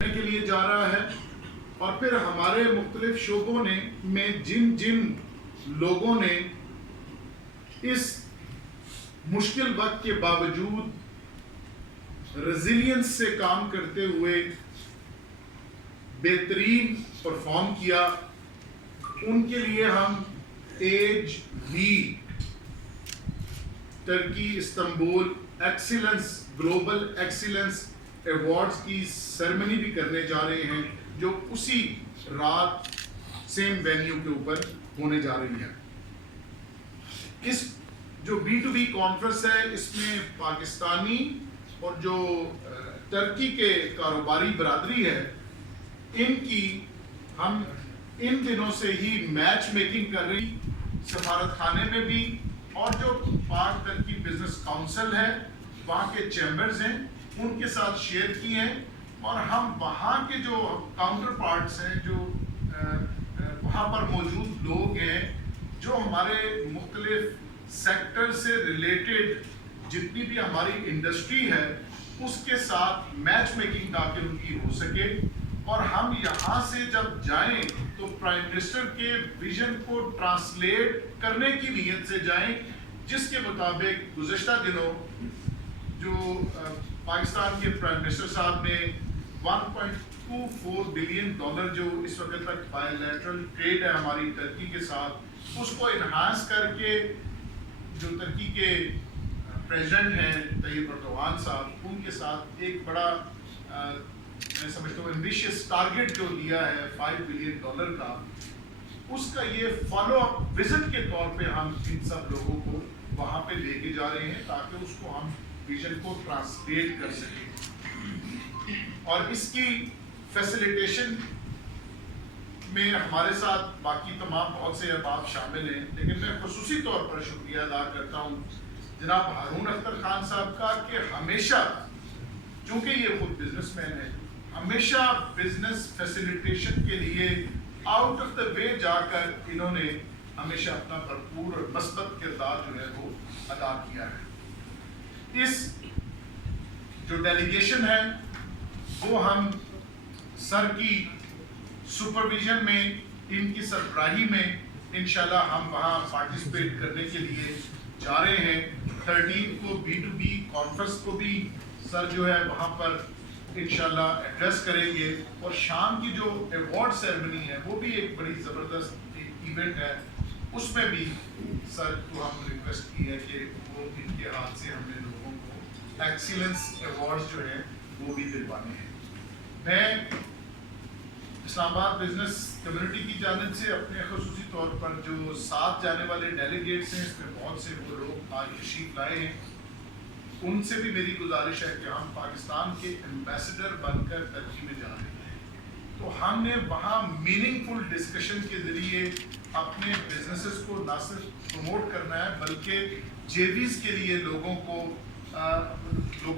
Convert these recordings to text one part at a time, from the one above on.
کے لیے جا رہا ہے اور پھر ہمارے مختلف شعبوں میں جن لوگوں نے اس مشکل وقت کے باوجود ریزیلینس سے کام کرتے ہوئے بہترین پرفارم کیا، ان کے لیے ہم ایج وی ترکی Istanbul excellence global excellence awards کی سیرمنی بھی کرنے جا رہے ہیں، جو اسی رات سیم وینیو کے اوپر ہونے جا رہی ہے۔ اس جو B2B کانفرنس ہے، اس میں پاکستانی اور جو ترکی کے کاروباری برادری ہے، ان کی ہم ان دنوں سے ہی میچ میکنگ کر رہی، سفارت خانے میں بھی، اور جو پاک ترکی بزنس کاؤنسل ہے، وہاں کے چیمبرز ہیں، ان کے ساتھ شیئر کی ہیں، اور ہم وہاں کے جو کاؤنٹر پارٹس ہیں، جو وہاں پر موجود لوگ ہیں، جو ہمارے مختلف سیکٹر سے ریلیٹڈ جتنی بھی ہماری انڈسٹری ہے، اس کے ساتھ میچ میکنگ تاکہ ان کی ہو سکے، اور ہم یہاں سے جب جائیں تو پرائم منسٹر کے ویژن کو ٹرانسلیٹ کرنے کی نیت سے جائیں، جس کے مطابق گزشتہ دنوں جو پاکستان کے پرائم منسٹر صاحب نے $1.24 بلین جو اس وقت تک بائیلیٹرل ٹریڈ ہے ہماری ترکی کے ساتھ، اس کو انہانس کر کے جو ترکی کے پریزیڈنٹ ہیں طیب اردوان صاحب، ان کے ساتھ ایک بڑا میں سمجھتا ہوں ایمبیشیس ٹارگٹ جو لیا ہے $5 بلین کا، اس کا یہ فالو اپ وزٹ کے طور پہ ہم ان سب لوگوں کو وہاں پہ لے کے جا رہے ہیں، تاکہ اس کو ہم ویژن کو ٹرانسلیٹ کر سکیں، اور اس کی فیسیلیٹیشن میں ہمارے ساتھ باقی تمام بہت سے احباب شامل ہیں، لیکن میں خصوصی طور پر شکریہ ادا کرتا ہوں جناب ہارون اختر خان صاحب کا، کہ ہمیشہ، چونکہ یہ خود بزنس مین ہے، ہمیشہ بزنس فیسیلیٹیشن کے لیے آؤٹ آف دا وے جا کر انہوں نے ہمیشہ اپنا بھرپور اور مثبت کردار جو ہے وہ ادا کیا ہے۔ اس جو ڈیلیگیشن ہے وہ ہم سر کی سپرویژن میں، ان کی سربراہی میں انشاءاللہ ہم وہاں پارٹیسپیٹ کرنے کے لیے جا رہے ہیں۔ 13 کو B2B کانفرنس کو بھی سر جو ہے وہاں پر انشاءاللہ ایڈریس کریں گے، اور شام کی جو ایوارڈ سیرمنی ہے وہ بھی ایک بڑی زبردست ایونٹ ہے، اس میں بھی سر کو ہم ریکویسٹ کی ہے کہ وہ ان کے ہاتھ سے ہم نے لوگوں کو ایکسیلنس ایوارڈز جو ہیں وہ بھی دلوانے ہیں۔ میں اسلام آباد بزنس کمیونٹی کی جانب سے اپنے خصوصی طور پر جو ساتھ جانے والے ڈیلیگیٹس ہیں، اس میں بہت سے وہ لوگ آج تشریف لائے ہیں، ان سے بھی میری گزارش ہے کہ ہم پاکستان کے ایمبیسڈر بن کر ترکی میں جا رہے ہیں، تو ہم نے وہاں میننگ فل ڈسکشن کے ذریعے اپنے بزنسز کو نہ صرف پروموٹ کرنا ہے، بلکہ JVs کے لیے لوگوں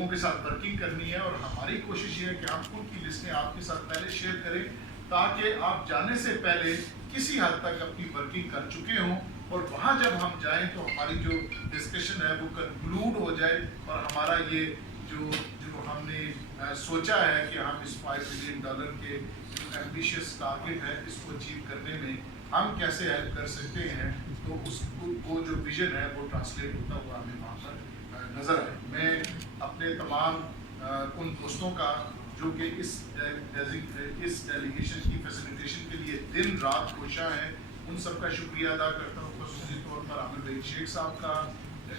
کے ساتھ ورکنگ کرنی ہے، اور ہماری کوشش یہ ہے کہ ہم خود کی لسٹیں آپ کے ساتھ پہلے شیئر کریں، تاکہ آپ جانے سے پہلے کسی حد تک اپنی ورکنگ کر چکے ہوں، اور وہاں جب ہم جائیں تو ہماری جو ڈسکشن ہے وہ کنکلوڈ ہو جائے، اور ہمارا یہ جو ہم نے سوچا ہے کہ ہم اس $5 بلین کے جو ایمبیشیس ٹارگٹ ہے، اس کو اچیو کرنے میں ہم کیسے ہیلپ کر سکتے ہیں، تو اس کو جو ویژن ہے وہ ٹرانسلیٹ ہوتا ہوا ہمیں وہاں پر نظر آئے۔ میں اپنے تمام ان دوستوں کا جو کہ اس ڈیلیگیشن کی فیسیلیٹیشن کے لیے دن رات کوشاں ہیں، ان سب کا شکریہ ادا کرتا ہوں، خصوصی طور پر عامر بھائی شیخ صاحب کا،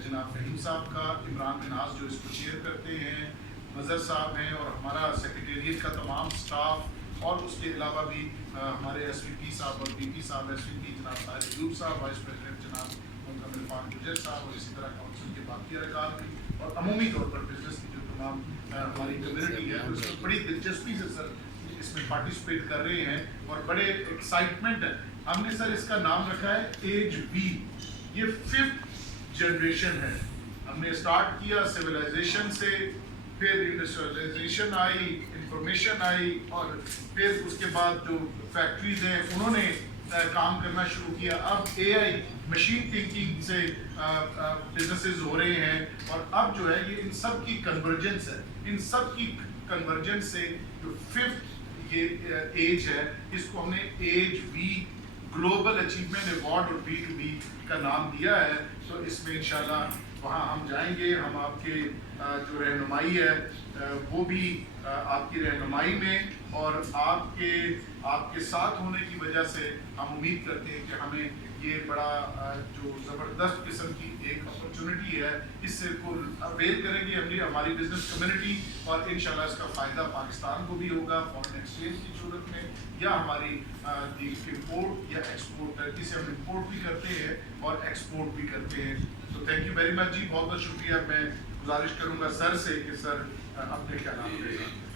جناب فہیم صاحب کا، عمران مناز جو اس کو چیئر کرتے ہیں، مظہر صاحب ہیں، اور ہمارا سیکریٹریٹ کا تمام سٹاف، اور اس کے علاوہ بھی ہمارے SVP صاحب اور VP صاحب، SVP جناب طاہر ایوب صاحب، وائس پریزیڈنٹ جناب محمد عرفان گجر صاحب، اور اسی طرح کونسل کے باقی ارکان بھی، اور عمومی طور پر بزنس کی جو تمام ہماری کمیونٹی ہے، اس میں بڑی دلچسپی سے سر اس میں پارٹیسپیٹ کر رہے ہیں، اور بڑے ایکسائٹمنٹ ہے۔ ہم نے سر اس کا نام رکھا ہے ایج وی، یہ 5th جنریشن ہے۔ ہم نے اسٹارٹ کیا سویلائزیشن سے، پھر انڈسٹریلائزیشن آئی، انفارمیشن آئی، اور پھر اس کے بعد جو فیکٹریز ہیں انہوں نے کام کرنا شروع کیا، اب AI مشین تھنکنگ سے بزنسز ہو رہے ہیں، اور اب جو ہے یہ ان سب کی کنورجنس ہے، ان سب کی کنورجنس سے جو 5th یہ ایج ہے، اس کو ہم نے H V global achievement award اور B2B کا نام دیا ہے. تو اس میں انشاءاللہ وہاں ہم جائیں گے. ہم آپ کے جو رہنمائی ہے وہ بھی آپ کی رہنمائی میں اور آپ کے ساتھ ہونے کی وجہ سے ہم امید کرتے ہیں کہ ہمیں یہ بڑا جو زبردست قسم کی ایک اپرچونٹی ہے اس سے اویل کریں گے ہماری بزنس کمیونٹی، اور انشاءاللہ اس کا فائدہ پاکستان کو بھی ہوگا فارن ایکسچینج کی صورت میں، یا ہماری امپورٹ یا ایکسپورٹ، جسے ہم امپورٹ بھی کرتے ہیں اور ایکسپورٹ بھی کرتے ہیں. تو تھینک یو ویری مچ جی، بہت بہت شکریہ. میں گزارش کروں گا سر سے کہ سر اپنے خیالات کے ساتھ